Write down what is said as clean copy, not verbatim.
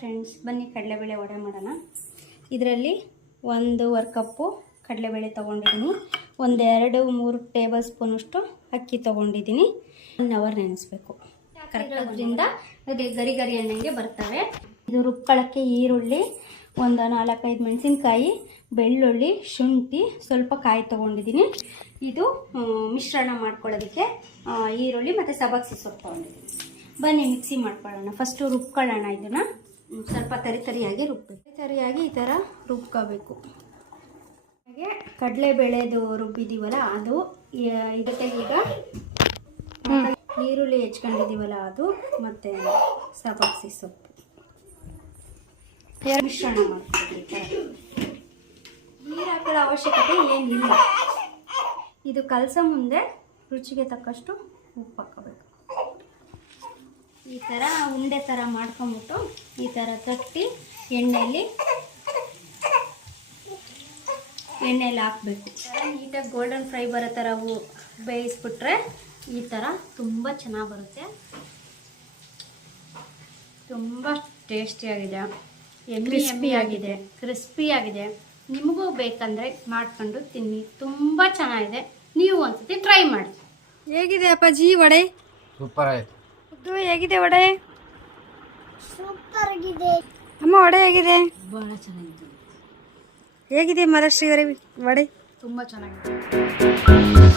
Friends, ಬನ್ನಿ ಕಡಲೆಬೇಳೆ ವಡೆ ಮಾಡೋಣ. ಇದರಲ್ಲಿ 1.5 ಕಪ್ಪು ಕಡಲೆಬೇಳೆ ತೊಗೊಂಡಿದ್ದೀನಿ. 2-3 ಟೇಬಲ್ ಸ್ಪೂನಷ್ಟು ಅಕ್ಕಿ ತೊಗೊಂಡಿದ್ದೀನಿ. 1 ಅವರ್ ನೆನೆಸ್ಬೇಕು. ಕರೆಕ್ಟಾದ್ರಿಂದ ಅದೇ ಗರಿ ಗರಿ ಅನ್ನಂಗೆ ಬರ್ತವೆ. ಇದು ರುಬ್ಕೊಳ್ಳೋಕ್ಕೆ ಈರುಳ್ಳಿ, 4-5 ಮೆಣಸಿನ್ಕಾಯಿ, ಬೆಳ್ಳುಳ್ಳಿ, ಶುಂಠಿ, ಸ್ವಲ್ಪ ಕಾಯಿ ತೊಗೊಂಡಿದ್ದೀನಿ. ಇದು ಮಿಶ್ರಣ ಮಾಡ್ಕೊಳ್ಳೋದಕ್ಕೆ ಈರುಳ್ಳಿ ಮತ್ತು ಸಬ್ಬಕ್ಕಿ ಸೊಪ್ಪು ತೊಗೊಂಡಿದ್ದೀನಿ. ಬನ್ನಿ ಮಿಕ್ಸಿ ಮಾಡ್ಕೊಳ್ಳೋಣ. ಫಸ್ಟು ರುಬ್ಕೊಳ್ಳೋಣ. ಇದನ್ನು ಸ್ವಲ್ಪ ತರಿಯಾಗಿ ರುಬ್ಬಬೇಕು. ತರಿಯಾಗಿ ಈ ಥರ ರುಬ್ಕೋಬೇಕು. ಹಾಗೆ ಕಡಲೆಬೇಳೆದು ರುಬ್ಬಿದ್ದೀವಲ್ಲ ಅದು, ಇದಕ್ಕೆ ಈಗ ಈರುಳ್ಳಿ ಹೆಚ್ಕೊಂಡಿದ್ದೀವಲ್ಲ ಅದು, ಮತ್ತು ಸಬ್ಬಕ್ಕಿ ಸೊಪ್ಪು ಮಿಶ್ರಣ ಮಾಡ್ತೀವಿ. ನೀರು ಹಾಕೊಳ್ಳೋ ಅವಶ್ಯಕತೆ ಏನಿಲ್ಲ. ಇದು ಕಲಸೋ ಮುಂದೆ ರುಚಿಗೆ ತಕ್ಕಷ್ಟು ಉಪ್ಪು ಹಾಕೋಬೇಕು. ಈ ಥರ ಉಂಡೆ ಥರ ಮಾಡ್ಕೊಂಬಿಟ್ಟು ಈ ಥರ ತಟ್ಟಿ ಎಣ್ಣೆಯಲ್ಲಿ ಹಾಕಬೇಕು. ನೀಟಾಗಿ ಗೋಲ್ಡನ್ ಫ್ರೈ ಬರೋ ಥರ ಬೇಯಿಸ್ಬಿಟ್ರೆ ಈ ಥರ ತುಂಬ ಚೆನ್ನಾಗಿ ಬರುತ್ತೆ. ತುಂಬ ಟೇಸ್ಟಿಯಾಗಿದೆ, ಕ್ರಿಸ್ಪಿಯಾಗಿದೆ. ನಿಮಗೂ ಬೇಕಂದರೆ ಮಾಡ್ಕೊಂಡು ತಿನ್ನಿ, ತುಂಬ ಚೆನ್ನಾಗಿದೆ. ನೀವು ಒಂದ್ಸತಿ ಟ್ರೈ ಮಾಡಿ. ಹೇಗಿದೆ ಅಪ್ಪಾಜಿ ವಡೆ? ಸೂಪರ್ ಆಯ್ತು. ಹೇಗಿದೆ ವಡೆ? ಸೂಪರ್ ಆಗಿದೆ ಅಮ್ಮ. ವಡೆ ಹೇಗಿದೆ? ಭಾಳ ಚೆನ್ನಾಗಿದೆ. ಹೇಗಿದೆ ಮಹಾರಾಷ್ಟ್ರ ವಡೆ? ತುಂಬ ಚೆನ್ನಾಗಿದೆ.